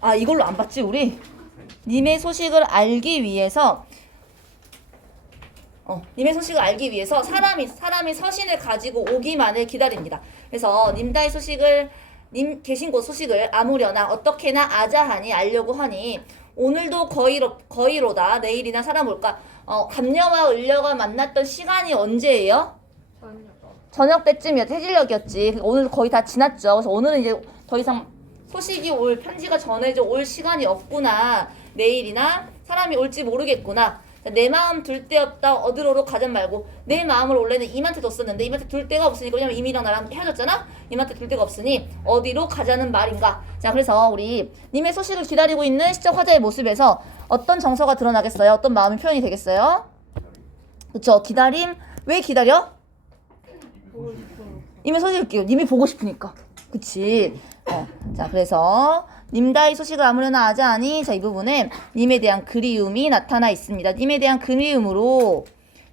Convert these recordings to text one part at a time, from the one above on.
아, 이걸로 안 봤지 우리? 님의 소식을 알기 위해서 사람이 서신을 가지고 오기만을 기다립니다. 그래서 님다의 소식을 님 계신 곳 소식을 아무려나 어떻게나 아자하니 알려고 하니 오늘도 거의로다. 내일이나 사람 올까? 감녀와 을려가 만났던 시간이 언제예요? 저녁 때쯤이었지. 해질녘이었지. 오늘 거의 다 지났죠. 그래서 오늘은 이제 더 이상 소식이 올 편지가 전해져 올 시간이 없구나. 내일이나 사람이 올지 모르겠구나. 내 마음 둘 데 없다 어디로로 가잔 말고 내 마음을 원래는 임한테 뒀었는데 임한테 둘 데가 없으니까 왜냐면 임이랑 나랑 헤어졌잖아. 임한테 둘 데가 없으니 어디로 가자는 말인가. 자, 그래서 우리 님의 소식을 기다리고 있는 시적 화자의 모습에서 어떤 정서가 드러나겠어요? 어떤 마음이 표현이 되겠어요? 그쵸? 기다림. 왜 기다려? 님의 소식을 끼워. 님이 보고 싶으니까. 그치? 자, 그래서 님다의 소식을 아무려나 아자하니 자, 이 부분에 님에 대한 그리움이 나타나 있습니다. 님에 대한 그리움으로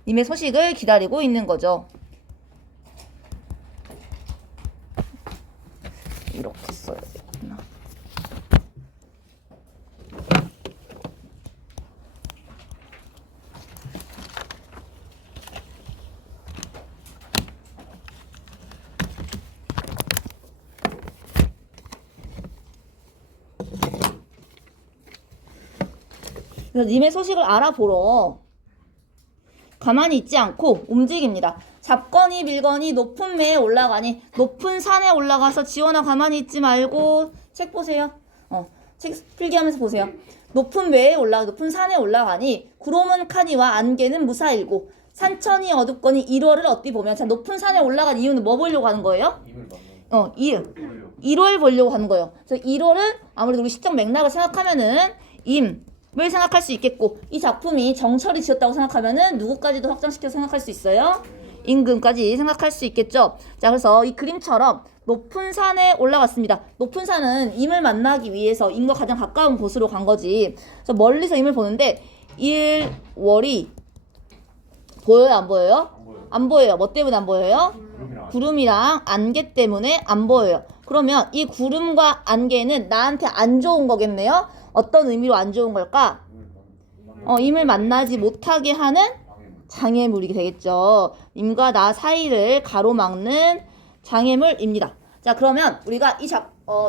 님의 소식을 기다리고 있는 거죠. 이렇게 써야 되구나. 그래서 님의 소식을 알아보러 가만히 있지 않고 움직입니다. 잡거니 밀거니 높은 매에 올라가니 높은 산에 올라가서 지원아 가만히 있지 말고 책 보세요. 책 필기하면서 보세요. 높은 매에 올라가 높은 산에 올라가니 구름은 카니와 안개는 무사일고 산천이 어둡거니 1월을 어디 보면 자, 높은 산에 올라간 이유는 뭐 보려고 하는 거예요? 1월 보려고 하는 거예요. 그래서 1월은 아무래도 우리 시적 맥락을 생각하면은 임을 생각할 수 있겠고 이 작품이 정철이 지었다고 생각하면은 누구까지도 확장시켜서 생각할 수 있어요? 임금까지 생각할 수 있겠죠. 자, 그래서 이 그림처럼 높은 산에 올라갔습니다. 높은 산은 임을 만나기 위해서 임과 가장 가까운 곳으로 간 거지. 그래서 멀리서 임을 보는데 1월이 보여요? 안 보여요? 안 보여요. 뭐 때문에 안 보여요? 구름이랑 안개 때문에 안 보여요. 그러면 이 구름과 안개는 나한테 안 좋은 거겠네요? 어떤 의미로 안 좋은 걸까? 임을 만나지 못하게 하는 장애물이 되겠죠. 임과 나 사이를 가로막는 장애물입니다. 자, 그러면 우리가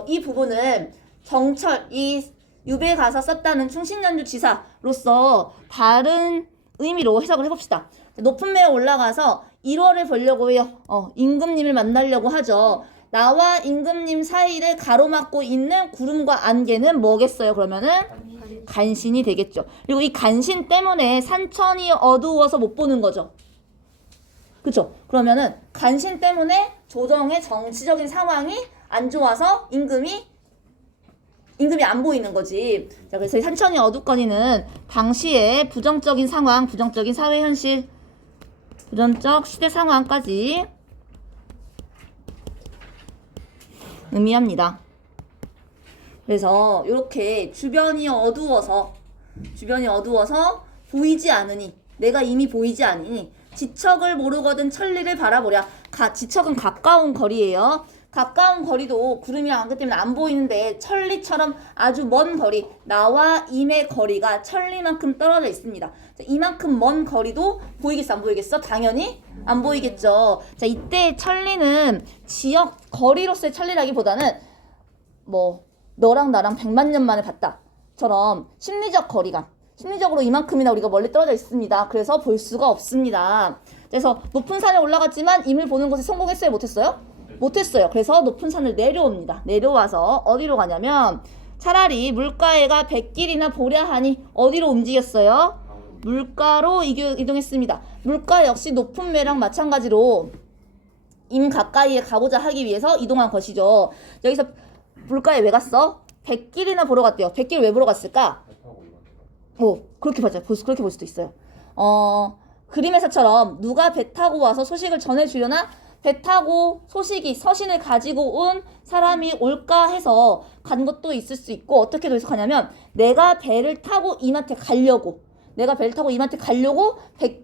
이 부분은 정철, 이 유배에 가서 썼다는 충신연주지사로서 다른 의미로 해석을 해봅시다. 높은 매에 올라가서 1월을 보려고 해요. 임금님을 만나려고 하죠. 나와 임금님 사이를 가로막고 있는 구름과 안개는 뭐겠어요? 그러면은 간신이 되겠죠. 그리고 이 간신 때문에 산천이 어두워서 못 보는 거죠. 그쵸? 그러면은 간신 때문에 조정의 정치적인 상황이 안 좋아서 임금이 안 보이는 거지. 자, 그래서 이 산천이 어둡거니는 당시의 부정적인 상황, 부정적인 사회 현실, 부정적 시대 상황까지 의미합니다. 그래서 이렇게 주변이 어두워서 보이지 않으니 내가 이미 보이지 않으니 지척을 모르거든 천리를 바라보랴. 지척은 가까운 거리예요. 가까운 거리도 구름이 안개 때문에 안 보이는데 천리처럼 아주 먼 거리, 나와 임의 거리가 천리만큼 떨어져 있습니다. 자, 이만큼 먼 거리도 보이겠어 안 보이겠어? 당연히 안 보이겠죠. 자, 이때 천리는 지역 거리로서의 천리라기보다는 뭐 너랑 나랑 100만 년 만에 봤다처럼 심리적 거리감, 심리적으로 이만큼이나 우리가 멀리 떨어져 있습니다. 그래서 볼 수가 없습니다. 그래서 높은 산에 올라갔지만 임을 보는 것에 성공했어요? 못했어요? 못했어요. 그래서 높은 산을 내려옵니다. 내려와서 어디로 가냐면 차라리 물가에가 100길이나 보랴 하니 어디로 움직였어요? 물가로 이동했습니다. 물가 역시 높은 매랑 마찬가지로 임 가까이에 가보자 하기 위해서 이동한 것이죠. 여기서 물가에 왜 갔어? 100길이나 보러 갔대요. 100길 왜 보러 갔을까? 그렇게 맞아요. 그렇게 볼 수도 있어요. 그림에서처럼 누가 배 타고 와서 소식을 전해주려나? 배 타고 서신을 가지고 온 사람이 올까 해서 간 것도 있을 수 있고, 어떻게 해석하냐면 내가 배를 타고 임한테 가려고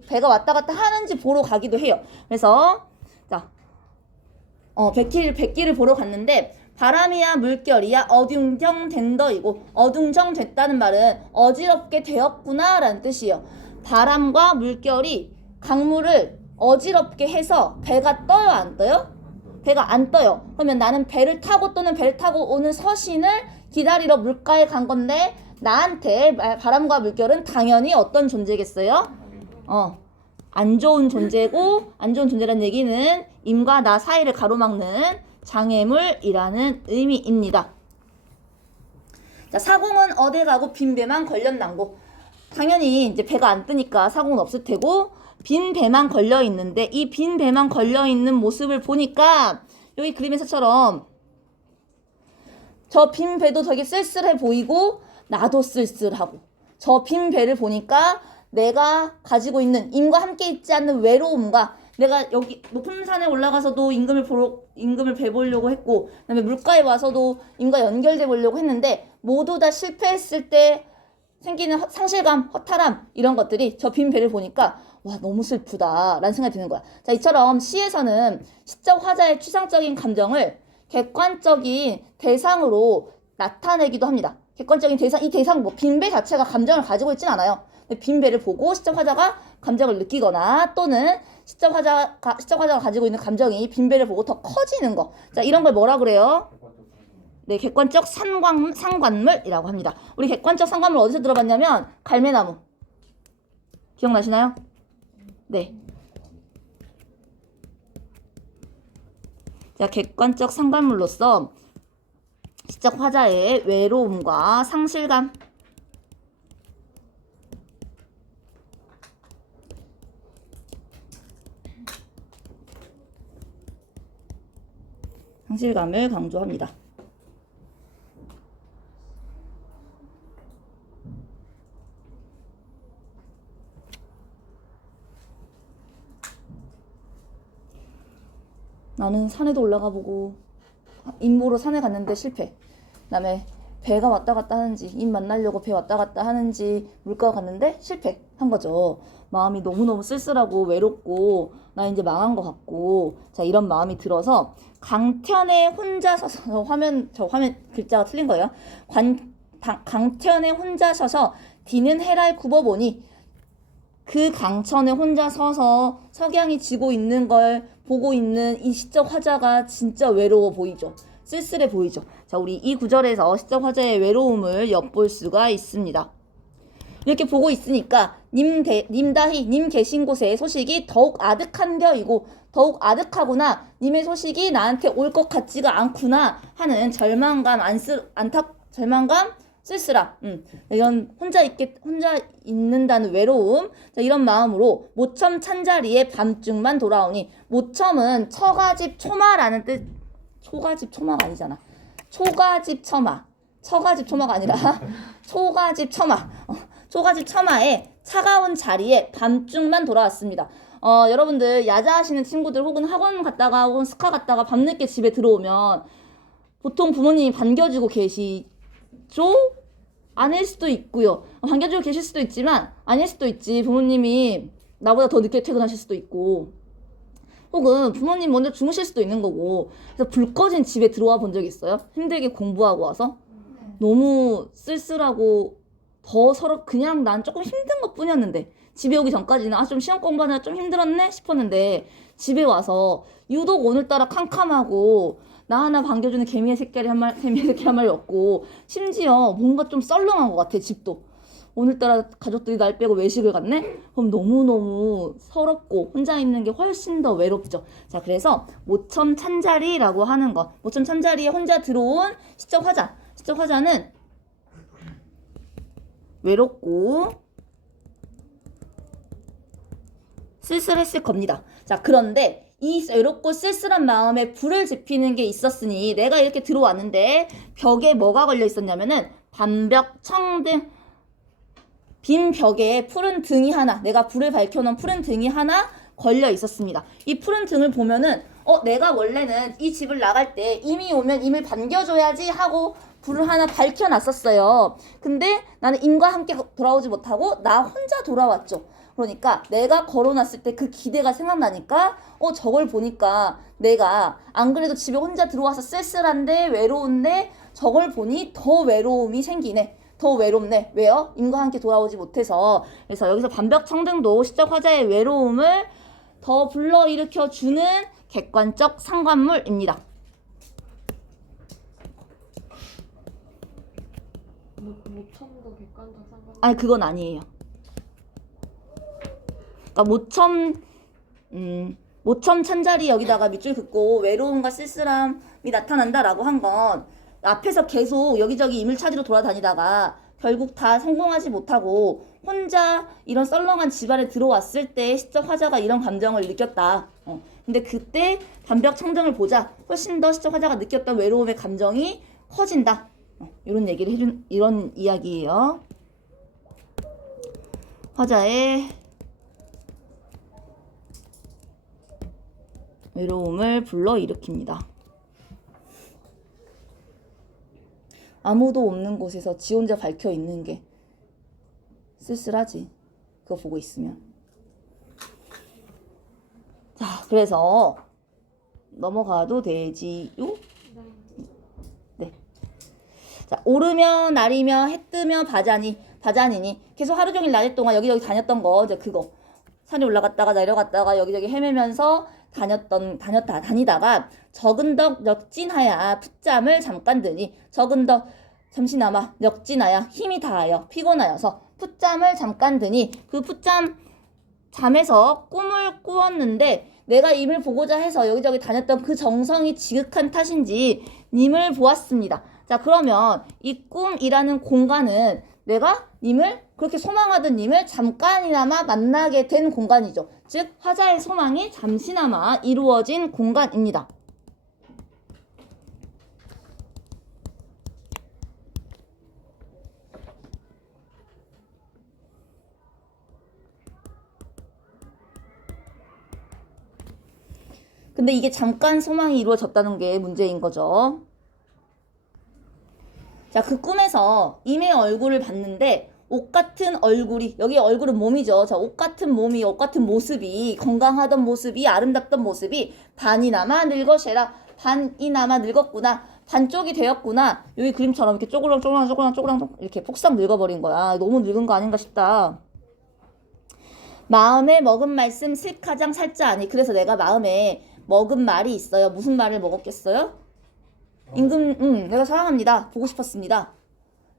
배가 왔다 갔다 하는지 보러 가기도 해요. 그래서 자, 100길을 보러 갔는데 바람이야 물결이야 어둥정된더이고 어둥정됐다는 말은 어지럽게 되었구나 라는 뜻이에요. 바람과 물결이 강물을 어지럽게 해서 배가 떠요 안 떠요? 배가 안 떠요. 그러면 나는 배를 타고 또는 배를 타고 오는 서신을 기다리러 물가에 간 건데 나한테 바람과 물결은 당연히 어떤 존재겠어요? 안 좋은 존재고 안 좋은 존재라는 얘기는 임과 나 사이를 가로막는 장애물이라는 의미입니다. 자, 사공은 어디 가고 빈 배만 걸렸난고. 당연히 이제 배가 안 뜨니까 사공은 없을 테고 빈 배만 걸려 있는데 이 빈 배만 걸려 있는 모습을 보니까 여기 그림에서처럼 저 빈 배도 되게 쓸쓸해 보이고 나도 쓸쓸하고 저 빈 배를 보니까 내가 가지고 있는 임과 함께 있지 않는 외로움과 내가 여기 높은 산에 올라가서도 임금을 뵈보려고 했고 그다음에 물가에 와서도 임과 연결돼 보려고 했는데 모두 다 실패했을 때 생기는 상실감, 허탈함 이런 것들이 저 빈 배를 보니까 와 너무 슬프다 라는 생각이 드는 거야. 자, 이처럼 시에서는 시적 화자의 추상적인 감정을 객관적인 대상으로 나타내기도 합니다. 객관적인 대상, 이 대상 뭐 빈배 자체가 감정을 가지고 있진 않아요. 빈 배를 보고 시적 화자가 감정을 느끼거나 또는 시적 화자가 가지고 있는 감정이 빈 배를 보고 더 커지는 거. 자, 이런 걸 뭐라 그래요? 네, 객관적 상관물이라고 합니다. 우리 객관적 상관물 어디서 들어봤냐면 갈매나무. 기억나시나요? 네. 자, 객관적 상관물로서 시적 화자의 외로움과 상실감 상실감을 강조합니다. 나는 산에도 올라가 보고 임무로 산에 갔는데 실패. 그다음에 배가 왔다 갔다 하는지 임 만나려고 배 왔다 갔다 하는지 물가 갔는데 실패한 거죠. 마음이 너무너무 쓸쓸하고 외롭고 나 이제 망한 것 같고 자 이런 마음이 들어서 강천에 혼자 서서 저 화면 글자가 틀린 거예요. 강천에 혼자 서서 디는 해를 굽어보니 그 강천에 혼자 서서 석양이 지고 있는 걸 보고 있는 이 시적 화자가 진짜 외로워 보이죠. 쓸쓸해 보이죠. 자, 우리 이 구절에서 시적 화자의 외로움을 엿볼 수가 있습니다. 이렇게 보고 있으니까 님 계신 곳의 소식이 더욱 아득한겨이고 더욱 아득하구나. 님의 소식이 나한테 올 것 같지가 않구나 하는 절망감, 절망감, 쓸쓸함. 이런 혼자 있는다는 외로움. 자, 이런 마음으로 모첨 찬자리에 밤중만 돌아오니 모첨은 처가집 초마라는 뜻. 초가집 초마가 아니잖아. 초가집 처마. 처가집 초마가 아니라 초가집 처마. 초가집 처마에 차가운 자리에 밤중만 돌아왔습니다. 여러분들 야자하시는 친구들 혹은 학원 갔다가 혹은 스카 갔다가 밤늦게 집에 들어오면 보통 부모님이 반겨주고 계시죠? 아닐 수도 있고요. 반겨주고 계실 수도 있지만 아닐 수도 있지. 부모님이 나보다 더 늦게 퇴근하실 수도 있고 혹은 부모님 먼저 주무실 수도 있는 거고 그래서 불 꺼진 집에 들어와 본 적 있어요? 힘들게 공부하고 와서 너무 쓸쓸하고 더 서로 그냥 난 조금 힘든 것 뿐이었는데 집에 오기 전까지는 좀 시험 공부하느라 좀 힘들었네 싶었는데 집에 와서 유독 오늘따라 캄캄하고 나 하나 반겨주는 개미의 새끼 한 마리 없고 심지어 뭔가 좀 썰렁한 것 같아 집도. 오늘따라 가족들이 날 빼고 외식을 갔네? 그럼 너무너무 서럽고 혼자 있는 게 훨씬 더 외롭죠. 자, 그래서 모첨 찬자리라고 하는 것. 모첨 찬자리에 혼자 들어온 시적 화자. 시적 화자는 외롭고 쓸쓸했을 겁니다. 자, 그런데 이 외롭고 쓸쓸한 마음에 불을 지피는 게 있었으니 내가 이렇게 들어왔는데 벽에 뭐가 걸려 있었냐면은 반벽, 청등 빈 벽에 푸른 등이 하나, 내가 불을 밝혀놓은 푸른 등이 하나 걸려 있었습니다. 이 푸른 등을 보면은 내가 원래는 이 집을 나갈 때 임이 오면 임을 반겨줘야지 하고 불을 하나 밝혀놨었어요. 근데 나는 임과 함께 돌아오지 못하고 나 혼자 돌아왔죠. 그러니까 내가 걸어놨을 때 그 기대가 생각나니까 저걸 보니까 내가 안 그래도 집에 혼자 들어와서 쓸쓸한데 외로운데 저걸 보니 더 외로움이 생기네. 더 외롭네. 왜요? 임과 함께 돌아오지 못해서. 그래서 여기서 반벽청등도 시적 화자의 외로움을 더 불러일으켜주는 객관적 상관물입니다. 모첨도 객관적 상관. 아니 그건 아니에요. 그러니까 모첨 찬자리 여기다가 밑줄 긋고 외로움과 쓸쓸함이 나타난다라고 한 건 앞에서 계속 여기저기 임을 찾으러 돌아다니다가 결국 다 성공하지 못하고 혼자 이런 썰렁한 집안에 들어왔을 때 시적 화자가 이런 감정을 느꼈다. 근데 그때 반벽청등을 보자 훨씬 더 시적 화자가 느꼈던 외로움의 감정이 커진다. 이런 얘기를 해준 이런 이야기예요. 화자의 외로움을 불러일으킵니다. 아무도 없는 곳에서 지 혼자 밝혀 있는 게 쓸쓸하지. 그거 보고 있으면. 자, 그래서 넘어가도 되지요? 네. 자, 오르면 날이며 해 뜨면 바자니니 계속 하루 종일 낮에 동안 여기저기 다녔던 거 이제 그거 산에 올라갔다가 내려갔다가 여기저기 헤매면서 다니다가 적은덕 역진하야 풋잠을 잠깐 드니 적은덕 잠시나마 역진하야 힘이 다하여 피곤하여서 풋잠을 잠깐 드니 그 풋잠 잠에서 꿈을 꾸었는데 내가 임을 보고자 해서 여기저기 다녔던 그 정성이 지극한 탓인지 님을 보았습니다. 자, 그러면 이 꿈이라는 공간은 내가 님을 그렇게 소망하던 님을 잠깐이나마 만나게 된 공간이죠. 즉 화자의 소망이 잠시나마 이루어진 공간입니다. 근데 이게 잠깐 소망이 이루어졌다는 게 문제인 거죠. 자, 그 꿈에서 임의 얼굴을 봤는데 옷 같은 얼굴이, 여기 얼굴은 몸이죠. 자, 옷 같은 몸이, 옷 같은 모습이, 건강하던 모습이, 아름답던 모습이 반이나마 늙어셔라. 반이나마 늙었구나. 반쪽이 되었구나. 여기 그림처럼 이렇게 쪼그랑 이렇게 폭삭 늙어버린 거야. 너무 늙은 거 아닌가 싶다. 마음에 먹은 말씀 실가장 살자하니. 그래서 내가 마음에 먹은 말이 있어요. 무슨 말을 먹었겠어요? 내가 사랑합니다. 보고 싶었습니다.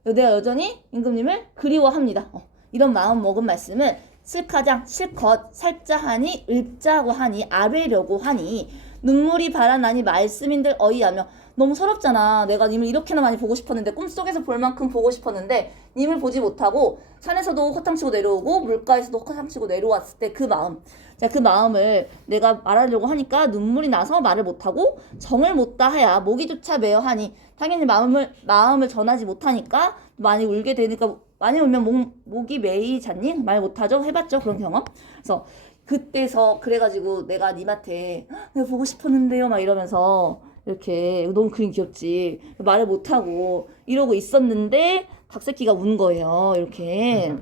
내가 여전히 임금님을 그리워합니다. 이런 마음 먹은 말씀은 실가장, 실컷, 살자하니, 읊자고 하니, 아뢰려고 하니, 눈물이 발아나니 말씀인들 어이하며. 너무 서럽잖아. 내가 님을 이렇게나 많이 보고 싶었는데, 꿈속에서 볼 만큼 보고 싶었는데 님을 보지 못하고 산에서도 허탕치고 내려오고 물가에서도 허탕치고 내려왔을 때 그 마음. 자, 그 마음을 내가 말하려고 하니까 눈물이 나서 말을 못하고 정을 못 다하야 목이조차 메어 하니. 당연히 마음을 전하지 못하니까 많이 울게 되니까, 많이 울면 목이 메이잖니? 말 못하죠? 해봤죠? 그런 경험? 그래서 그때서 그래가지고 내가 님한테 내가 보고 싶었는데요 막 이러면서 이렇게 너무 그림 귀엽지. 말을 못하고 이러고 있었는데 닭새끼가 운 거예요. 이렇게.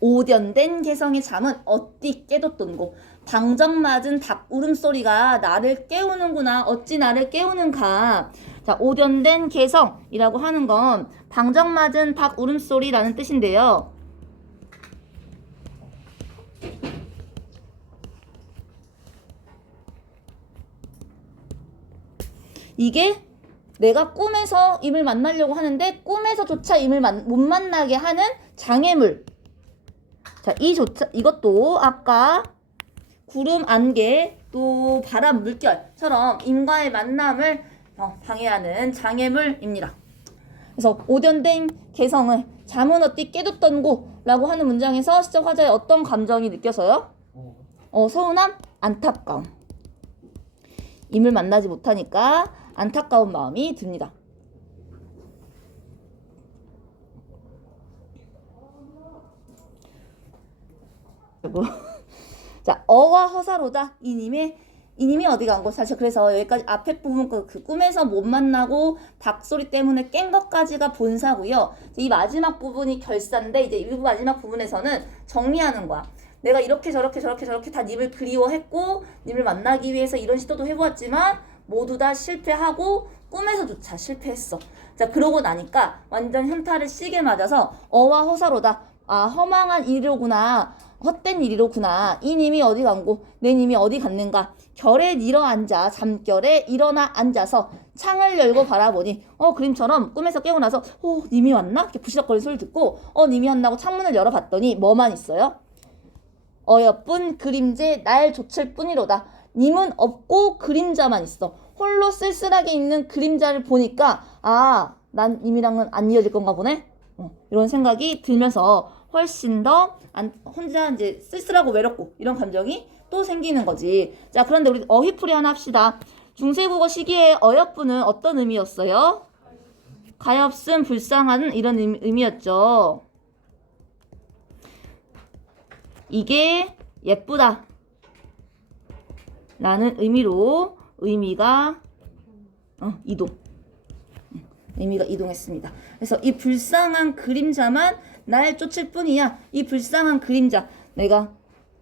오견된 개성의 잠은 어찌 깨뒀던고. 방정 맞은 닭 울음소리가 나를 깨우는구나. 어찌 나를 깨우는가. 자, 오견된 개성이라고 하는 건 방정 맞은 닭 울음소리라는 뜻인데요. 이게 내가 꿈에서 임을 만나려고 하는데 꿈에서조차 임을 못 만나게 하는 장애물. 자, 이것도 아까 구름 안개 또 바람 물결처럼 임과의 만남을 방해하는 장애물입니다. 그래서 오견된 개성을 잠은 어찌 깨뒀던고 라고 하는 문장에서 시적 화자의 어떤 감정이 느껴서요? 서운함, 안타까움. 임을 만나지 못하니까 안타까운 마음이 듭니다. 자, 어와 허사로다. 이님의 이님이 어디 간 거? 사실 그래서 여기까지 앞에 부분 그 꿈에서 못 만나고 닭소리 때문에 깬 것까지가 본사고요. 이 마지막 부분이 결사인데 이제 이 마지막 부분에서는 정리하는 거야. 내가 이렇게 저렇게 다 님을 그리워했고 님을 만나기 위해서 이런 시도도 해보았지만 모두 다 실패하고 꿈에서조차 실패했어. 자, 그러고 나니까 완전 현타를 시게 맞아서 어와 허사로다. 아, 허망한 일이로구나. 헛된 일이로구나. 이 님이 어디 간고 내 님이 어디 갔는가. 결에 일어앉아 잠결에 일어나 앉아서 창을 열고 바라보니 그림처럼 꿈에서 깨고 나서 님이 왔나? 이렇게 부시럭거리는 소리를 듣고 님이 왔나고 창문을 열어봤더니 뭐만 있어요? 어여쁜 그림제 날 좇을 뿐이로다. 님은 없고 그림자만 있어. 홀로 쓸쓸하게 있는 그림자를 보니까 난 님이랑은 안 이어질 건가 보네. 이런 생각이 들면서 훨씬 더 혼자 이제 쓸쓸하고 외롭고 이런 감정이 또 생기는 거지. 자, 그런데 우리 어휘풀이 하나 합시다. 중세국어 시기에 어여쁜은 어떤 의미였어요? 가엾은 불쌍한 이런 의미였죠. 이게 예쁘다 라는 의미로 의미가 이동. 의미가 이동했습니다. 그래서 이 불쌍한 그림자만 날 쫓을 뿐이야. 이 불쌍한 그림자. 내가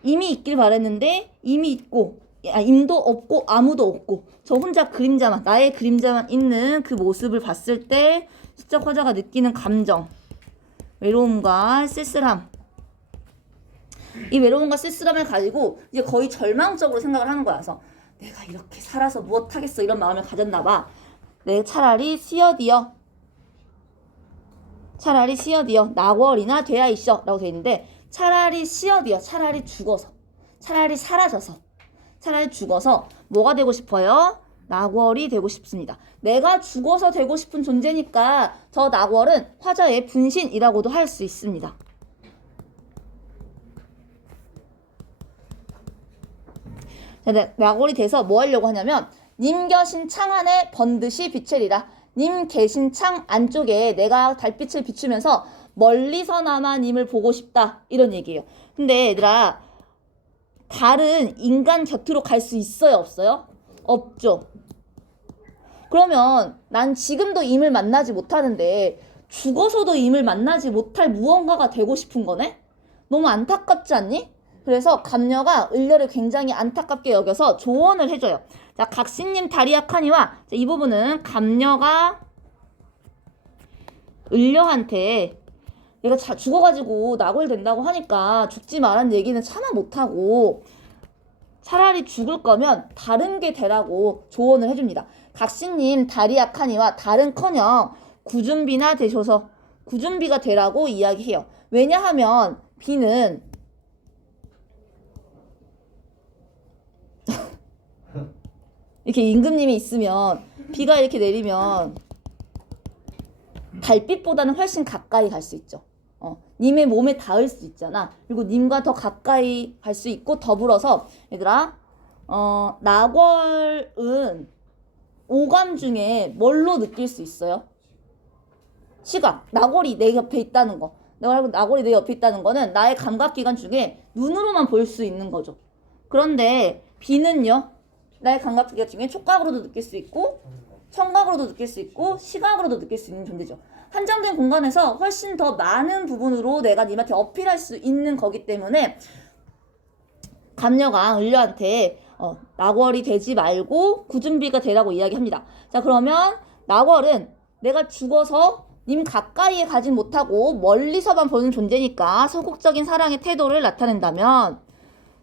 임이 있길 바랬는데 임이 있고 임도 없고 아무도 없고 저 혼자 그림자만 나의 그림자만 있는 그 모습을 봤을 때 시적 화자가 느끼는 감정. 외로움과 쓸쓸함. 이 외로움과 쓸쓸함을 가지고 이제 거의 절망적으로 생각을 하는 거야. 그래서 내가 이렇게 살아서 무엇 하겠어 이런 마음을 가졌나 봐. 내 차라리 쓰여디어 낙월이나 되야 있어 라고 돼 있는데 차라리 쓰여디어 차라리 죽어서 차라리 사라져서 차라리 죽어서 뭐가 되고 싶어요? 낙월이 되고 싶습니다. 내가 죽어서 되고 싶은 존재니까 저 낙월은 화자의 분신이라고도 할 수 있습니다. 낙월이 돼서 뭐 하려고 하냐면 님 계신 창 안에 번듯이 비추리라. 님 계신 창 안쪽에 내가 달빛을 비추면서 멀리서나마 님을 보고 싶다. 이런 얘기예요. 근데 얘들아 다른 인간 곁으로 갈 수 있어요? 없어요? 없죠. 그러면 난 지금도 임을 만나지 못하는데 죽어서도 임을 만나지 못할 무언가가 되고 싶은 거네? 너무 안타깝지 않니? 그래서 감녀가 을려를 굉장히 안타깝게 여겨서 조언을 해줘요. 자, 각신님 다리아카니와 이 부분은 감녀가 을려한테 내가 죽어가지고 낙월된다고 하니까 죽지 말란 얘기는 차마 못하고 차라리 죽을 거면 다른 게 되라고 조언을 해줍니다. 각신님 다리아카니와 다른커녕 구준비나 되셔서 구준비가 되라고 이야기해요. 왜냐하면 비는 이렇게 임금님이 있으면 비가 이렇게 내리면 달빛보다는 훨씬 가까이 갈 수 있죠. 님의 몸에 닿을 수 있잖아. 그리고 님과 더 가까이 갈 수 있고 더불어서 얘들아 낙월은 오감 중에 뭘로 느낄 수 있어요? 시각. 낙월이 내 옆에 있다는 거. 낙월이 내 옆에 있다는 거는 나의 감각기관 중에 눈으로만 볼 수 있는 거죠. 그런데 비는요. 나의 감각기관 중에 촉각으로도 느낄 수 있고 청각으로도 느낄 수 있고 시각으로도 느낄 수 있는 존재죠. 한정된 공간에서 훨씬 더 많은 부분으로 내가 님한테 어필할 수 있는 거기 때문에 감녀가 을려한테 낙월이 되지 말고 구준비가 되라고 이야기합니다. 자, 그러면 낙월은 내가 죽어서 님 가까이에 가진 못하고 멀리서만 보는 존재니까 소극적인 사랑의 태도를 나타낸다면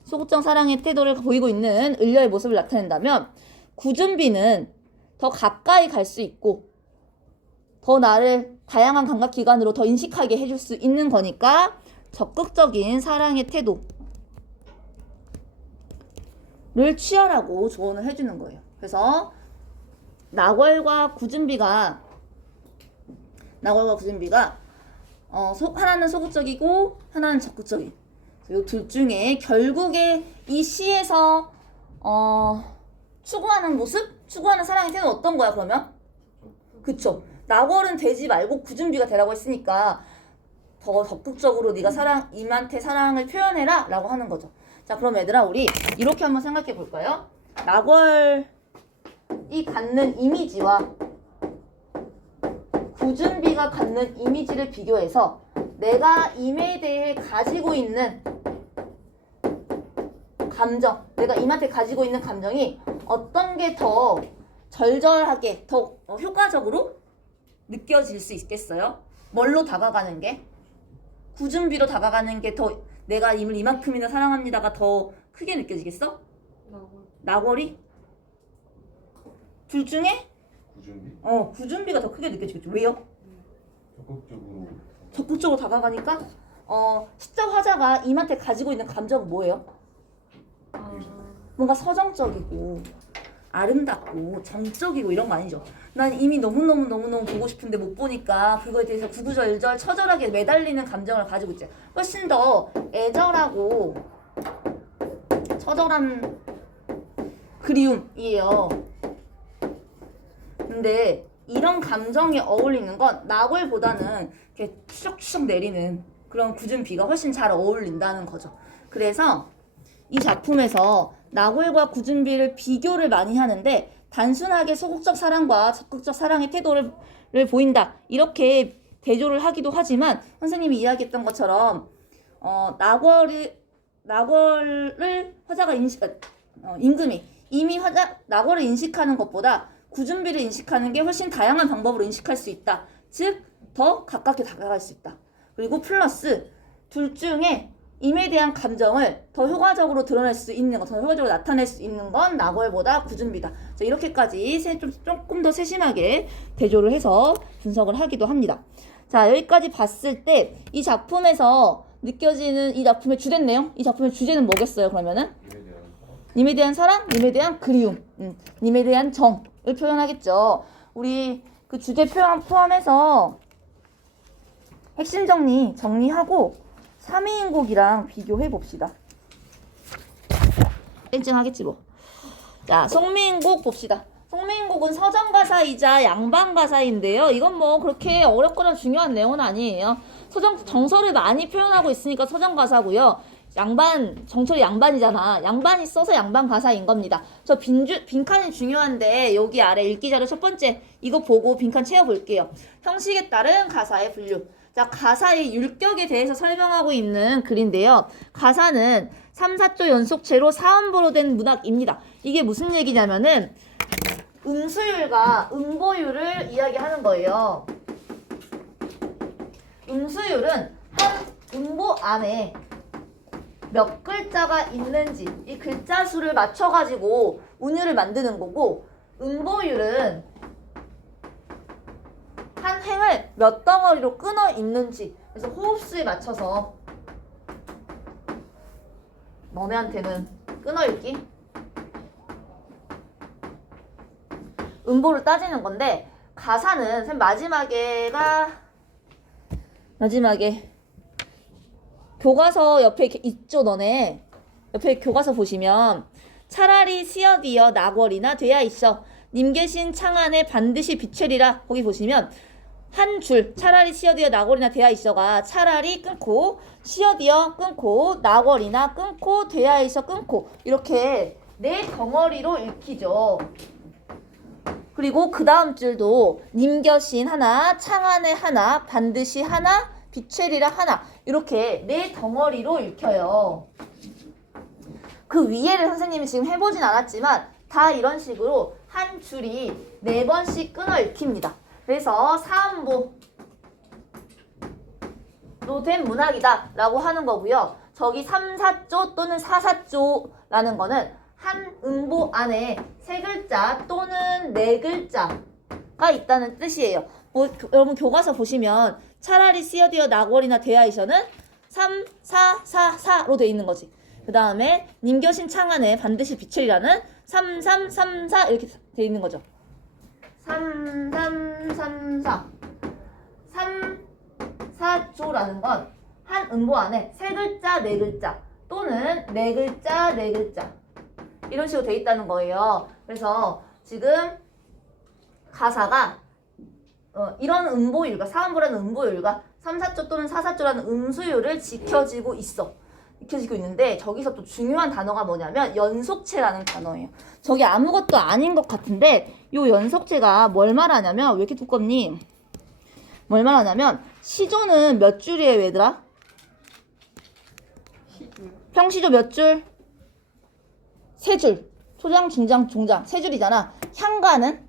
소극적 사랑의 태도를 보이고 있는 을려의 모습을 나타낸다면 구준비는 더 가까이 갈 수 있고 더 나를 다양한 감각기관으로 더 인식하게 해줄 수 있는 거니까 적극적인 사랑의 태도를 취하라고 조언을 해주는 거예요. 그래서 낙월과 구준비가 하나는 소극적이고 하나는 적극적인 이 둘 중에 결국에 이 시에서 추구하는 모습? 추구하는 사랑의 태도는 어떤 거야 그러면? 그쵸. 낙월은 되지 말고 구준비가 되라고 했으니까 더 적극적으로 네가 임한테 사랑을 표현해라 라고 하는 거죠. 자, 그럼 얘들아 우리 이렇게 한번 생각해 볼까요? 낙월이 갖는 이미지와 구준비가 갖는 이미지를 비교해서 내가 임에 대해 가지고 있는 감정, 내가 임한테 가지고 있는 감정이 어떤 게 더 절절하게, 더 효과적으로 느껴질 수 있겠어요? 뭘로 다가가는 게? 구준비로 다가가는 게 더 내가 임을 이만큼이나 사랑합니다가 더 크게 느껴지겠어? 낙월이? 둘 중에? 구준비? 구준비가 더 크게 느껴지겠죠. 왜요? 적극적으로 다가가니까 시적 화자가 임한테 가지고 있는 감정은 뭐예요? 뭔가 서정적이고 아름답고 정적이고 이런 거 아니죠. 난 이미 너무너무 보고 싶은데 못 보니까 그거에 대해서 구구절절 처절하게 매달리는 감정을 가지고 있죠. 훨씬 더 애절하고 처절한 그리움이에요. 근데 이런 감정에 어울리는 건 낙월보다는 이렇게 추적추적 내리는 그런 굳은 비가 훨씬 잘 어울린다는 거죠. 그래서 이 작품에서 낙월과 굳은 비를 비교를 많이 하는데 단순하게 소극적 사랑과 적극적 사랑의 태도를 보인다. 이렇게 대조를 하기도 하지만 선생님이 이야기했던 것처럼 낙월을 화자가 임금이 이미 낙월을 인식하는 것보다 구준비를 인식하는 게 훨씬 다양한 방법으로 인식할 수 있다. 즉, 더 가깝게 다가갈 수 있다. 그리고 플러스 둘 중에 임에 대한 감정을 더 효과적으로 드러낼 수 있는 것, 더 효과적으로 나타낼 수 있는 건 낙월보다 구준비다. 이렇게까지 조금 더 세심하게 대조를 해서 분석을 하기도 합니다. 자, 여기까지 봤을 때 이 작품에서 느껴지는 이 작품의 주된 내용, 이 작품의 주제는 뭐겠어요? 그러면은 님에 대한 사랑, 님에 대한 그리움, 님에 대한 정을 표현하겠죠. 우리 그 주제 표현 포함해서 핵심 정리하고 3위인곡이랑 비교해 봅시다. 땡증하겠지 뭐. 자, 송미인곡 봅시다. 송미인곡은 서정가사이자 양반가사인데요. 이건 뭐 그렇게 어렵거나 중요한 내용은 아니에요. 정서를 많이 표현하고 있으니까 서정가사고요. 정철이 양반이잖아. 양반이 써서 양반가사인 겁니다. 저 빈칸이 중요한데 여기 아래 읽기 자료 첫 번째 이거 보고 빈칸 채워볼게요. 형식에 따른 가사의 분류. 자, 가사의 율격에 대해서 설명하고 있는 글인데요. 가사는 3, 4조 연속체로 사음보로 된 문학입니다. 이게 무슨 얘기냐면은 음수율과 음보율을 이야기하는 거예요. 음수율은 한 음보 안에 몇 글자가 있는지 이 글자 수를 맞춰가지고 운율을 만드는 거고, 음보율은 한 행을 몇 덩어리로 끊어 있는지, 그래서 호흡수에 맞춰서 너네한테는 끊어 읽기 음보를 따지는 건데, 가사는 선 마지막에 교과서 옆에 있죠. 너네 옆에 교과서 보시면 차라리 시어디어 낙월이나 돼야 있어 님 계신 창안에 반드시 비추리라, 거기 보시면 한 줄 차라리 시어디어 낙월이나 돼야 있어가 차라리 끊고 시어디어 끊고 낙월이나 끊고 돼야 있어 끊고 이렇게 네 덩어리로 읽히죠. 그리고 그 다음 줄도 님 계신 하나, 창안에 하나, 반드시 하나, 비추리라 하나, 이렇게 네 덩어리로 읽혀요. 그 위에를 선생님이 지금 해보진 않았지만 다 이런 식으로 한 줄이 4번씩 끊어 읽힙니다. 그래서 사음보로 된 문학이다 라고 하는 거고요. 저기 3, 4조 또는 4, 4조라는 거는 한 음보 안에 3글자 또는 4글자가 있다는 뜻이에요. 여러분 교과서 보시면 차라리 시어디어 낙월이나 돼야이셔는 3, 4, 4, 4로 돼 있는 거지. 그 다음에 님겨신 창안에 반드시 비추리라는 3, 3, 3, 4 이렇게 돼 있는 거죠. 3, 3, 3, 4 3, 4조라는 건 한 음보 안에 3글자, 4글자 또는 4글자, 4글자 이런 식으로 돼 있다는 거예요. 그래서 지금 가사가 이런 음보율과 사음보라는 음보율과 3, 4조 또는 4, 4조라는 음수율을 지켜지고 있어. 익혀지고 있는데 저기서 또 중요한 단어가 뭐냐면 연속체라는 단어예요. 저게 아무것도 아닌 것 같은데 요 연속체가 뭘 말하냐면 왜 이렇게 두껍니? 뭘 말하냐면 시조는 몇 줄이에요 얘들아? 시줄. 평시조 몇 줄? 세 줄. 초장, 중장, 종장 세 줄이잖아. 향가는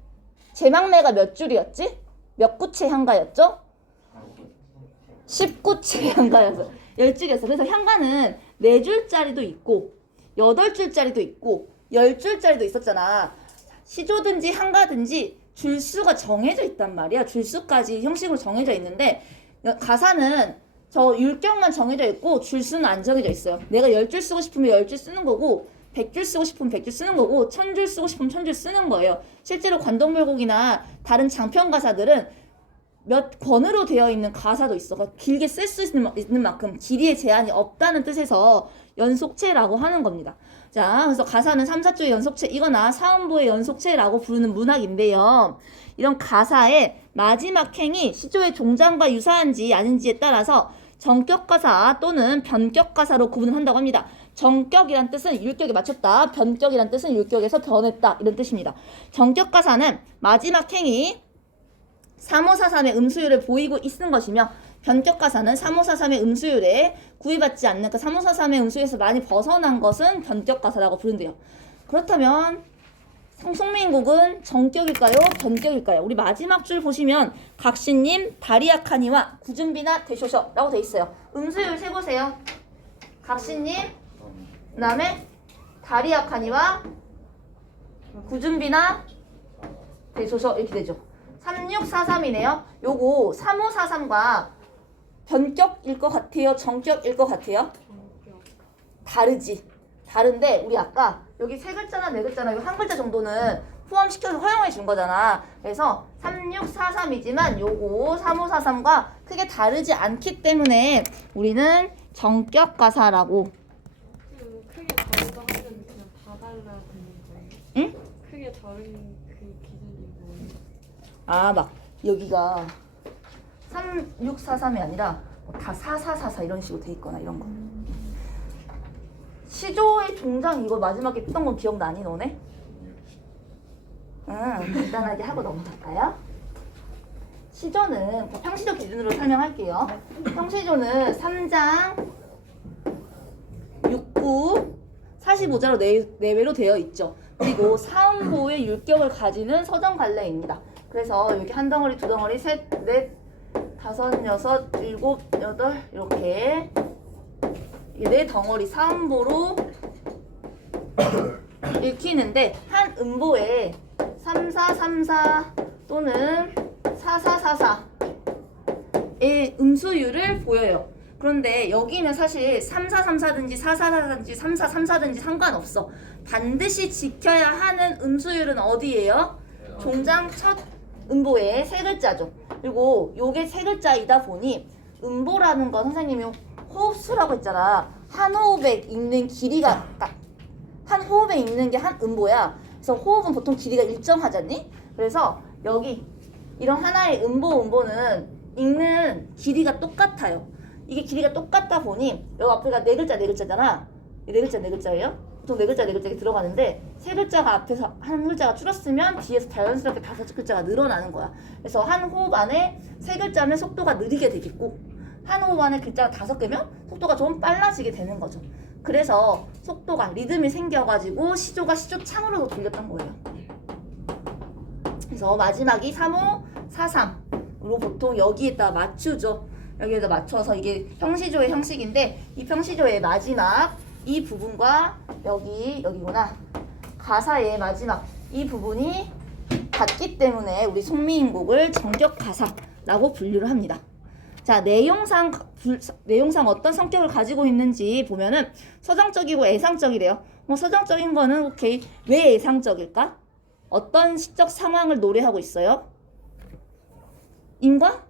제막내가 몇 줄이었지? 몇 구체 향가였죠? 19체 향가였어. 10줄이었어. 그래서 향가는 4줄짜리도 있고 8줄짜리도 있고 10줄짜리도 있었잖아. 시조든지 향가든지 줄수가 정해져 있단 말이야. 줄수까지 형식으로 정해져 있는데 가사는 저 율격만 정해져 있고 줄수는 안 정해져 있어요. 내가 10줄 쓰고 싶으면 10줄 쓰는 거고 100줄 쓰고 싶으면 100줄 쓰는 거고 1000줄 쓰고 싶으면 1000줄 쓰는 거예요. 실제로 관동물곡이나 다른 장편 가사들은 몇 권으로 되어 있는 가사도 있어. 그러니까 길게 쓸 수 있는 만큼 길이의 제한이 없다는 뜻에서 연속체라고 하는 겁니다. 자, 그래서 가사는 3, 4조의 연속체, 이거나 사음보의 연속체라고 부르는 문학인데요. 이런 가사의 마지막 행이 시조의 종장과 유사한지 아닌지에 따라서 정격가사 또는 변격가사로 구분한다고 합니다. 정격이란 뜻은 율격에 맞췄다. 변격이란 뜻은 율격에서 변했다. 이런 뜻입니다. 정격가사는 마지막 행이 3543의 음수율을 보이고 있는 것이며 변격가사는 3543의 음수율에 구애받지 않는 그 3543의 음수에서 많이 벗어난 것은 변격가사라고 부른대요. 그렇다면 송민곡은 정격일까요? 변격일까요? 우리 마지막 줄 보시면 각시님, 다리아카니와 구준비나 대쇼셔 라고 돼 있어요. 음수율 세보세요. 각시님, 그 다음에 다리아카니와 구준비나 대쇼셔 이렇게 되죠. 3643이네요. 요거 3543과 변격일 것 같아요? 정격일 것 같아요? 다르지. 다른데 우리 아까 여기 세 글자나 네 글자나 요 한 글자 정도는 포함시켜서 허용해 준 거잖아. 그래서 3643이지만 요거 3543과 크게 다르지 않기 때문에 우리는 정격가사라고. 크게 다르다 하면 그냥 다 달라야 되는 거예요? 응? 크게 다른 그 기준이 뭐예요? 아, 막 여기가 3643이 아니라 다 4444 이런 식으로 돼 있거나 이런 거. 시조의 종장 이거 마지막에 했던 건 기억나니 너네? 간단하게 하고 넘어갈까요? 시조는 평시조 기준으로 설명할게요. 평시조는 3장 6구 45자로 내외로 되어 있죠. 그리고 사음보의 율격을 가지는 서정갈래입니다. 그래서 여기 한 덩어리, 두 덩어리, 셋, 넷, 다섯, 여섯, 일곱, 여덟 이렇게 네 덩어리 사음보로 읽히는데 한 음보에 3434 또는 4444의 음수율을 보여요. 그런데 여기는 사실 3434든지 4444든지 3434든지 상관없어. 반드시 지켜야 하는 음수율은 어디예요? 종장 첫 음보의 세 글자죠. 그리고 요게 세 글자이다 보니 음보라는 건 선생님이 호흡수라고 했잖아. 한 호흡에 읽는 길이가 한 호흡에 읽는 게 한 음보야. 그래서 호흡은 보통 길이가 일정하잖니? 그래서 여기 이런 하나의 음보는 읽는 길이가 똑같아요. 이게 길이가 똑같다 보니 여기 앞에가 네 글자잖아. 네 글자예요. 보통 네 글자 이렇게 들어가는데 세 글자가 앞에서 한 글자가 줄었으면 뒤에서 자연스럽게 다섯 글자가 늘어나는 거야. 그래서 한 호흡 안에 세 글자면 속도가 느리게 되겠고 한 호흡 안에 글자가 5개면 속도가 좀 빨라지게 되는 거죠. 그래서 속도가 리듬이 생겨가지고 시조가 시조창으로 돌렸던 거예요. 그래서 마지막이 3543으로 보통 여기에다 맞추죠. 여기에다 맞춰서 이게 평시조의 형식인데 이 평시조의 마지막 이 부분과 여기구나. 가사의 마지막 이 부분이 같기 때문에 우리 송미인곡을 정격가사라고 분류를 합니다. 자, 내용상 어떤 성격을 가지고 있는지 보면은 서정적이고 애상적이래요. 서정적인 거는 오케이. 왜 애상적일까? 어떤 시적 상황을 노래하고 있어요? 임과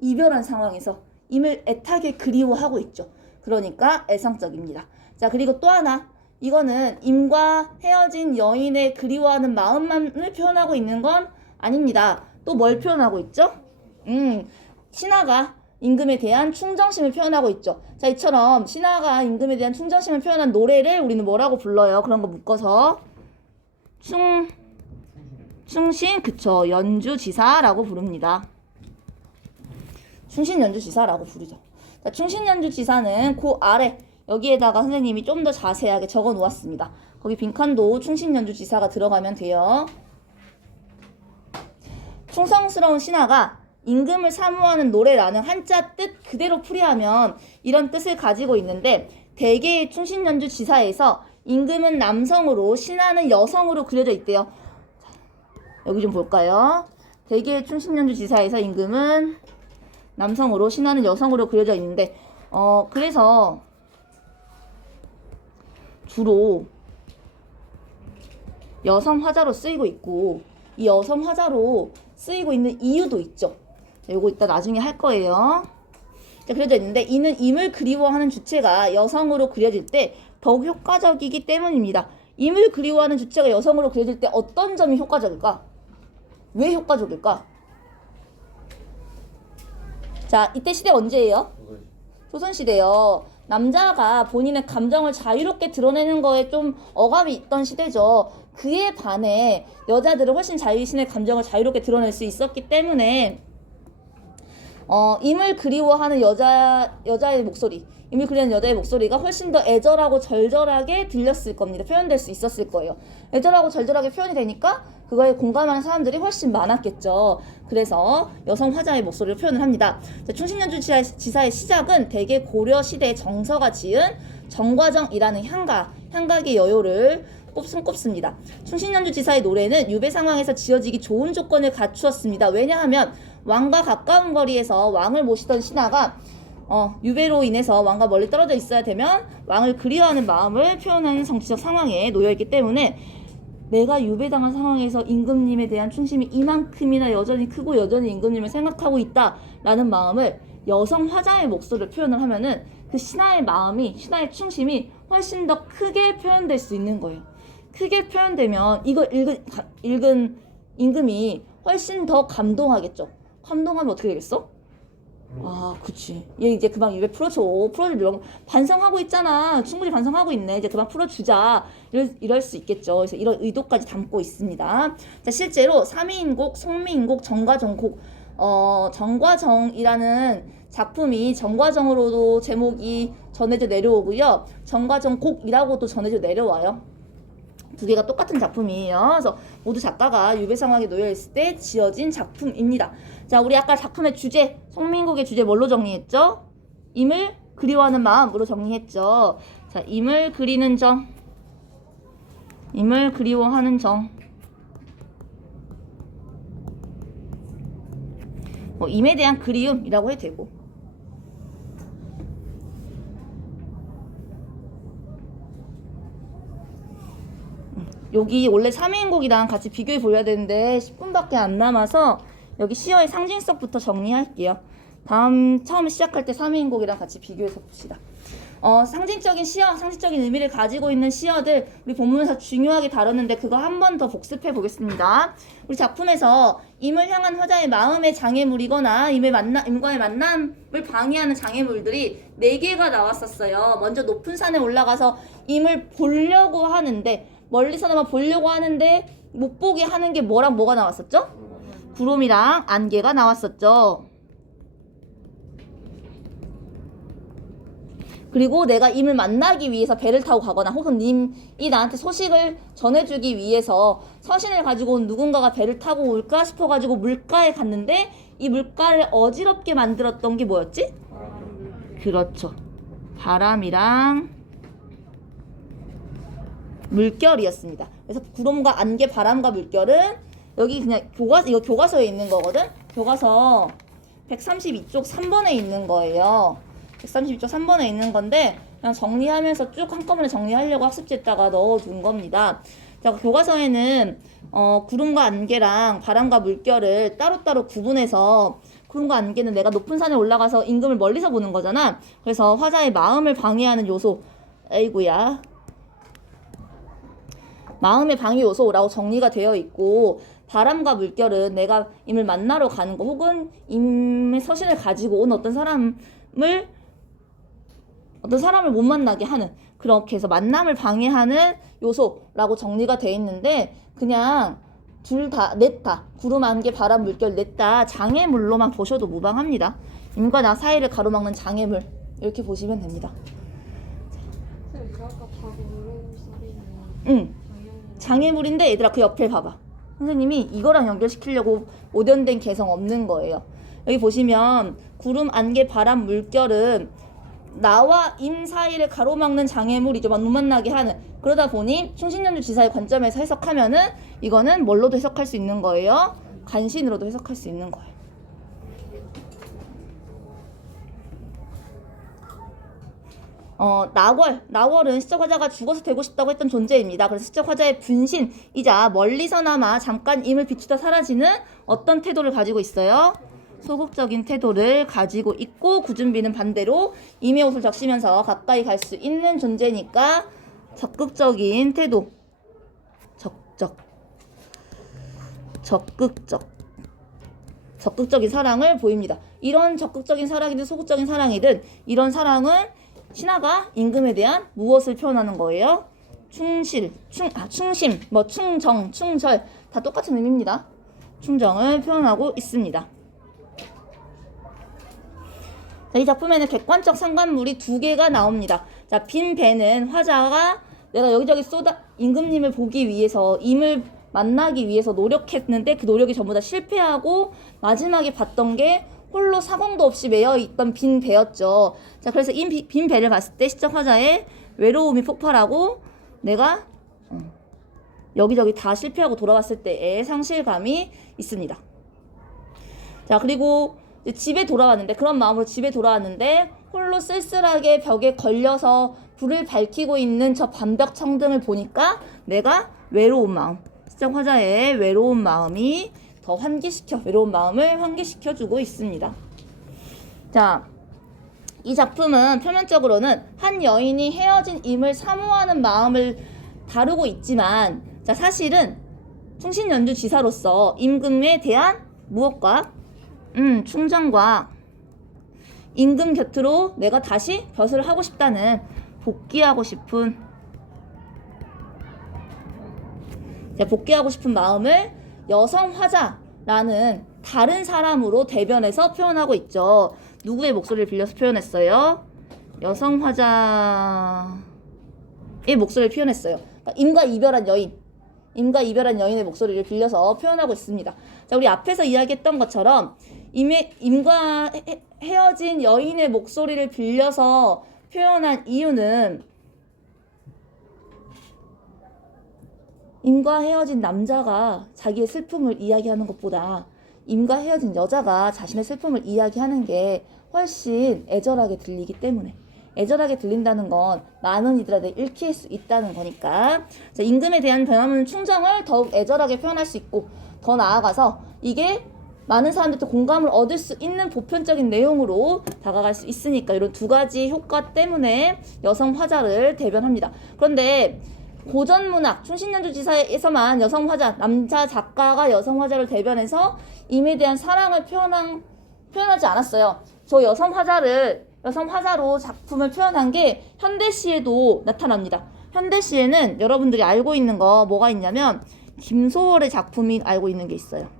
이별한 상황에서 임을 애타게 그리워하고 있죠. 그러니까 애상적입니다. 자, 그리고 또 하나. 이거는 임과 헤어진 여인의 그리워하는 마음만을 표현하고 있는 건 아닙니다. 또 뭘 표현하고 있죠? 신하가 임금에 대한 충정심을 표현하고 있죠. 자, 이처럼 신하가 임금에 대한 충정심을 표현한 노래를 우리는 뭐라고 불러요? 그런 거 묶어서 충신, 그쵸. 연주지사라고 부릅니다. 충신연주지사라고 부르죠. 자, 충신연주지사는 그 아래 여기에다가 선생님이 좀 더 자세하게 적어 놓았습니다. 거기 빈칸도 충신연주지사가 들어가면 돼요. 충성스러운 신하가 임금을 사모하는 노래라는 한자 뜻 그대로 풀이하면 이런 뜻을 가지고 있는데 대개의 충신연주지사에서 임금은 남성으로 신하는 여성으로 그려져 있대요. 여기 좀 볼까요? 대개의 충신연주지사에서 임금은 남성으로 신하는 여성으로 그려져 있는데 그래서 주로 여성 화자로 쓰이고 있고 이 여성 화자로 쓰이고 있는 이유도 있죠. 요거 이따 나중에 할 거예요. 자, 그려져 있는데 이는 임을 그리워하는 주체가 여성으로 그려질 때 더욱 효과적이기 때문입니다. 임을 그리워하는 주체가 여성으로 그려질 때 어떤 점이 효과적일까? 왜 효과적일까? 자, 이때 시대 언제예요? 조선시대요. 남자가 본인의 감정을 자유롭게 드러내는 거에 좀 억압이 있던 시대죠. 그에 반해 여자들은 훨씬 자신의 감정을 자유롭게 드러낼 수 있었기 때문에 임을 그리워하는 여자의 목소리, 임을 그리워하는 여자의 목소리가 훨씬 더 애절하고 절절하게 들렸을 겁니다. 표현될 수 있었을 거예요. 애절하고 절절하게 표현이 되니까 그거에 공감하는 사람들이 훨씬 많았겠죠. 그래서 여성 화자의 목소리를 표현을 합니다. 충신연주지사의 시작은 대개 고려 시대 정서가 지은 정과정이라는 향각의 여요를 꼽습니다. 충신연주지사의 노래는 유배 상황에서 지어지기 좋은 조건을 갖추었습니다. 왜냐하면 왕과 가까운 거리에서 왕을 모시던 신하가 유배로 인해서 왕과 멀리 떨어져 있어야 되면 왕을 그리워하는 마음을 표현하는 정치적 상황에 놓여있기 때문에 내가 유배당한 상황에서 임금님에 대한 충심이 이만큼이나 여전히 크고 여전히 임금님을 생각하고 있다라는 마음을 여성 화자의 목소리를 표현을 하면은 그 신하의 마음이, 신하의 충심이 훨씬 더 크게 표현될 수 있는 거예요. 크게 표현되면 이걸 읽은 임금이 훨씬 더 감동하겠죠. 감동하면 어떻게 되겠어? 아, 그치. 얘 이제 그만 입에 풀어주려고 반성하고 있잖아. 충분히 반성하고 있네. 이제 그만 풀어주자. 이럴 수 있겠죠. 그래서 이런 의도까지 담고 있습니다. 자, 실제로 삼위인곡, 송미인곡, 정과정곡, 정과정이라는 작품이 정과정으로도 제목이 전해져 내려오고요. 정과정곡이라고도 전해져 내려와요. 두 개가 똑같은 작품이에요. 그래서 모두 작가가 유배 상황에 놓여있을 때 지어진 작품입니다. 자, 우리 아까 작품의 주제, 송민국의 주제 뭘로 정리했죠? 임을 그리워하는 마음으로 정리했죠. 자, 임을 그리는 정, 임을 그리워하는 정. 임에 대한 그리움이라고 해도 되고. 여기 원래 3인곡이랑 같이 비교해 보려야 되는데 10분밖에 안 남아서 여기 시어의 상징성부터 정리할게요. 처음에 시작할 때 3인곡이랑 같이 비교해서 봅시다. 상징적인 시어, 상징적인 의미를 가지고 있는 시어들 우리 본문에서 중요하게 다뤘는데 그거 한 번 더 복습해 보겠습니다. 우리 작품에서 임을 향한 화자의 마음의 장애물이거나 임과의 만남을 방해하는 장애물들이 4개가 나왔었어요. 먼저 높은 산에 올라가서 임을 보려고 하는데 멀리서나마 보려고 하는데 못 보게 하는 게 뭐랑 뭐가 나왔었죠? 구름이랑 안개가 나왔었죠. 그리고 내가 임을 만나기 위해서 배를 타고 가거나 혹은 님이 나한테 소식을 전해주기 위해서 서신을 가지고 온 누군가가 배를 타고 올까 싶어가지고 물가에 갔는데 이 물가를 어지럽게 만들었던 게 뭐였지? 그렇죠. 바람이랑 물결이었습니다. 그래서 구름과 안개, 바람과 물결은 여기 그냥 이거 교과서에 있는 거거든? 교과서 132쪽 3번에 있는 거예요. 132쪽 3번에 있는 건데 그냥 정리하면서 쭉 한꺼번에 정리하려고 학습지에다가 넣어둔 겁니다. 자, 교과서에는 구름과 안개랑 바람과 물결을 따로따로 구분해서 구름과 안개는 내가 높은 산에 올라가서 임금을 멀리서 보는 거잖아. 그래서 화자의 마음을 방해하는 요소, 아이고야, 마음의 방해 요소라고 정리가 되어 있고 바람과 물결은 내가 임을 만나러 가는 거 혹은 임의 서신을 가지고 온 어떤 사람을 못 만나게 하는 그렇게 해서 만남을 방해하는 요소라고 정리가 돼 있는데 그냥 넷 다 구름 안개 바람 물결 넷 다 장애물로만 보셔도 무방합니다. 임과 나 사이를 가로막는 장애물 이렇게 보시면 됩니다. 선생님 그 아까 바로 물음살이는 응. 장애물 장애물인데 얘들아 그 옆에 봐봐. 선생님이 이거랑 연결시키려고 오련된 개성 없는 거예요. 여기 보시면 구름 안개 바람 물결은 나와 임 사이를 가로막는 장애물이죠. 못 만나게 하는. 그러다 보니 충신연주 지사의 관점에서 해석하면은 이거는 뭘로도 해석할 수 있는 거예요. 간신으로도 해석할 수 있는 거예요. 나월은 시적 화자가 죽어서 되고 싶다고 했던 존재입니다. 그래서 시적 화자의 분신이자 멀리서나마 잠깐 임을 비추다 사라지는 어떤 태도를 가지고 있어요? 소극적인 태도를 가지고 있고 구준비는 반대로 임의 옷을 적시면서 가까이 갈 수 있는 존재니까 적극적인 태도. 적극적인 사랑을 보입니다. 이런 적극적인 사랑이든 소극적인 사랑이든 이런 사랑은 신하가 임금에 대한 무엇을 표현하는 거예요? 충심, 충정, 충절 다 똑같은 의미입니다. 충정을 표현하고 있습니다. 자, 이 작품에는 객관적 상관물이 2개가 나옵니다. 자, 빈 배는 화자가 내가 여기저기 임금님을 보기 위해서 임을 만나기 위해서 노력했는데 그 노력이 전부 다 실패하고 마지막에 봤던 게 홀로 사공도 없이 매여있던 빈 배였죠. 자, 그래서 이 빈 배를 봤을 때 시적 화자의 외로움이 폭발하고 내가 여기저기 다 실패하고 돌아왔을 때의 상실감이 있습니다. 자, 그리고 이제 집에 돌아왔는데 그런 마음으로 집에 돌아왔는데 홀로 쓸쓸하게 벽에 걸려서 불을 밝히고 있는 저 반벽 청등을 보니까 내가 외로운 마음, 시적 화자의 외로운 마음이 더 외로운 마음을 환기시켜주고 있습니다. 자, 이 작품은 표면적으로는 한 여인이 헤어진 임을 사모하는 마음을 다루고 있지만 자, 사실은 충신연주 지사로서 임금에 대한 무엇과 충정과 임금 곁으로 내가 다시 벼슬을 하고 싶다는 복귀하고 싶은 마음을 여성 화자라는 다른 사람으로 대변해서 표현하고 있죠. 누구의 목소리를 빌려서 표현했어요? 여성 화자의 목소리를 표현했어요. 그러니까 임과 이별한 여인의 목소리를 빌려서 표현하고 있습니다. 자, 우리 앞에서 이야기했던 것처럼 임과 헤어진 여인의 목소리를 빌려서 표현한 이유는 임과 헤어진 남자가 자기의 슬픔을 이야기하는 것보다 임과 헤어진 여자가 자신의 슬픔을 이야기하는 게 훨씬 애절하게 들리기 때문에 애절하게 들린다는 건 많은 이들한테 읽힐 수 있다는 거니까 자, 임금에 대한 변함없는 충정을 더욱 애절하게 표현할 수 있고 더 나아가서 이게 많은 사람들도 공감을 얻을 수 있는 보편적인 내용으로 다가갈 수 있으니까 이런 2가지 효과 때문에 여성 화자를 대변합니다. 그런데 고전문학, 충신연주지사에서만 여성 화자, 남자 작가가 여성 화자를 대변해서 임에 대한 사랑을 표현하지 않았어요. 저 여성 화자로 작품을 표현한 게 현대시에도 나타납니다. 현대시에는 여러분들이 알고 있는 거 뭐가 있냐면 김소월의 작품이 알고 있는 게 있어요.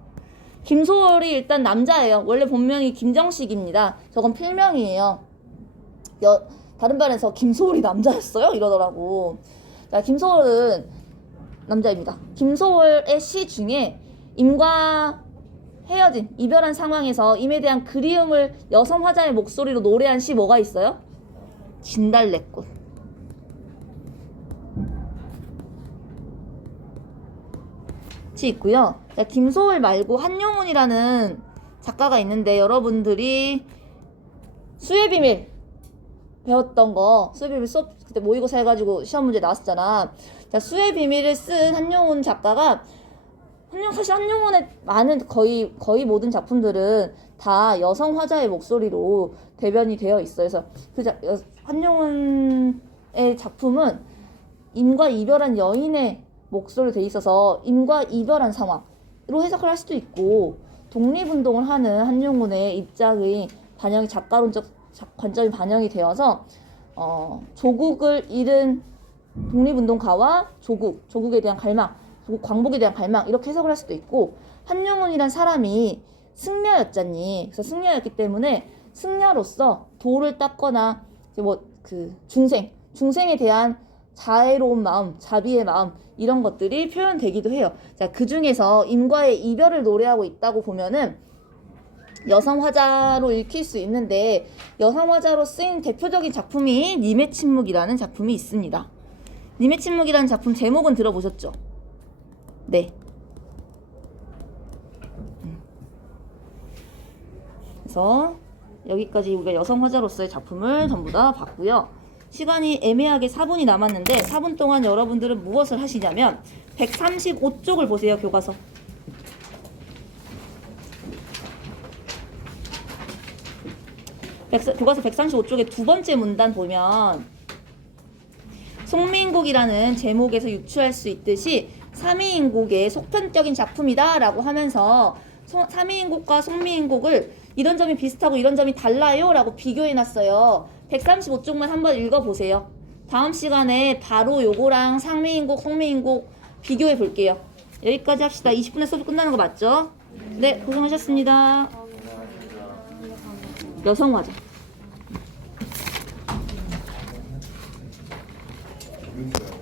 김소월이 일단 남자예요. 원래 본명이 김정식입니다. 저건 필명이에요. 다른 반에서 김소월이 남자였어요? 이러더라고. 자, 김소월은 남자입니다. 김소월의 시 중에 임과 헤어진, 이별한 상황에서 임에 대한 그리움을 여성 화자의 목소리로 노래한 시 뭐가 있어요? 진달래꽃. 시 있고요. 자, 김소월 말고 한용운이라는 작가가 있는데 여러분들이 수의 비밀 배웠던 거 수의 비밀 수업 그때 모의고사 해가지고 시험 문제 나왔었잖아. 자, 수의 비밀을 쓴 한용운 작가가 사실 한용운의 거의 모든 작품들은 다 여성 화자의 목소리로 대변이 되어 있어요. 그래서 한용운의 작품은 임과 이별한 여인의 목소리로 돼 있어서 임과 이별한 상황, 해석을 할 수도 있고 독립운동을 하는 한용운의 입장의 반영이 작가론적 관점이 반영이 되어서 조국을 잃은 독립운동가와 조국에 대한 갈망, 조국 광복에 대한 갈망 이렇게 해석을 할 수도 있고 한용운이란 사람이 승려였잖니. 그래서 승려였기 때문에 승려로서 도를 닦거나 중생에 대한 자애로운 마음, 자비의 마음 이런 것들이 표현되기도 해요. 자, 그 중에서 임과의 이별을 노래하고 있다고 보면은 여성화자로 읽힐 수 있는데 여성화자로 쓰인 대표적인 작품이 님의 침묵이라는 작품이 있습니다. 님의 침묵이라는 작품 제목은 들어보셨죠? 네. 그래서 여기까지 우리가 여성화자로서의 작품을 전부 다 봤고요. 시간이 애매하게 4분이 남았는데 4분 동안 여러분들은 무엇을 하시냐면 135쪽을 보세요. 교과서. 교과서 135쪽의 두 번째 문단 보면 송미인곡이라는 제목에서 유추할 수 있듯이 삼위인곡의 속편적인 작품이다 라고 하면서 삼위인곡과 송미인곡을 이런 점이 비슷하고 이런 점이 달라요 라고 비교해놨어요. 135쪽만 한번 읽어보세요. 다음 시간에 바로 요거랑 상미인곡, 송미인곡 비교해 볼게요. 여기까지 합시다. 20분에 수업 끝나는 거 맞죠? 네, 고생하셨습니다. 여성화자. 있어요.